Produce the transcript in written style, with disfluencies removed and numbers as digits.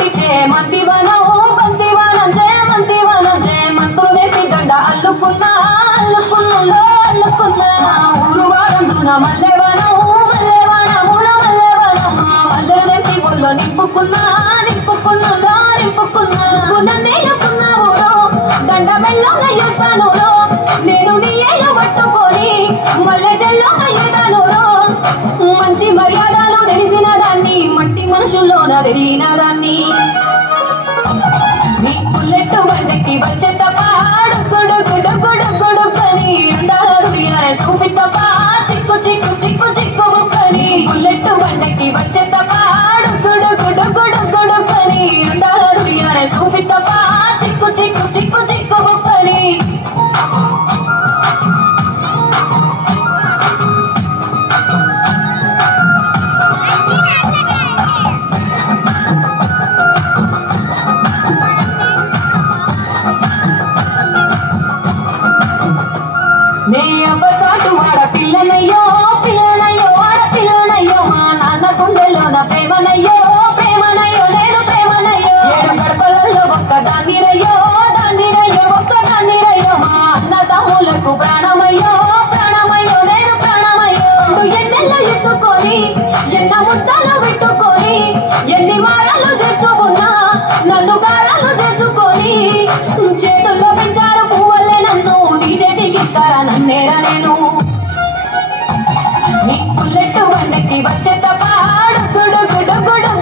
కురిచే మందివనం బందివనం జయమంతివనం జయమంతులేపి దండ అల్లుకున్నా అల్లుకున్నులో అల్లుకున్నా ఊరు వారందున మల్లెవనం మల్లెవనమున మల్లెవనం మల్లెలేపి ఒళ్ళో నింపుకున్నా నింపుకున్నులో నింపుకున్నా నేలుకున్న ఊరో దండ మెల్లోన చేస్తాను నేను నీ ఏలు పట్టుకొని మల్లె జల్లోన ఎడతాను మంచి మర్యాదలు తెలిసిన దాన్ని మట్టి మనుషుల్లోన వెరిగిన దాన్ని నీ బుల్లెట్ బండకి వచ్చేట పాడు గుడు గుడు గుడు గుడు పని చూపిట్టప చిక్కు చిక్కు చిక్కు చిక్కు ముక్కని బుల్లెట్ బండకి వచ్చేట పాడు గుడు గుడు గుడు గుడు పని చూపిట్టప చిక్కు చిక్కు చిక్కు చిక్కు ముక్కని నే అబ్బసాటు వాడ పిల్లనయ్యో పిల్లనయ్యో వాడ పిల్లనయ్యో మా నాన్న గుండెలోన ప్రేమనయ్యో ప్రేమనయ్యో నేను ప్రేమనయ్యో ఏడు గడపలలో ఒక్క దాన్నిరయ్యో దాన్నిరయ్యో ఒక్క దాన్నిరయ్యో మా అన్న తమ్ములకు ప్రాణమయ్యో ప్రాణమయ్యో నేను ప్రాణమయ్యో ఎన్నెల్ల ఎత్తుకొని ఎన్న ముద్దలు పెట్టుకొని ఎన్ని వారాలు చేస్తూ ఉన్నా నన్ను గారాలు చేసుకొని చేతుల్లో పెంచారు పువ్వులే నన్ను నీ చేతికిస్తారా నన్నేరా నేను నీ బుల్లెట్ బండకి వచ్చేట పాడు గుడు గుడు గుడు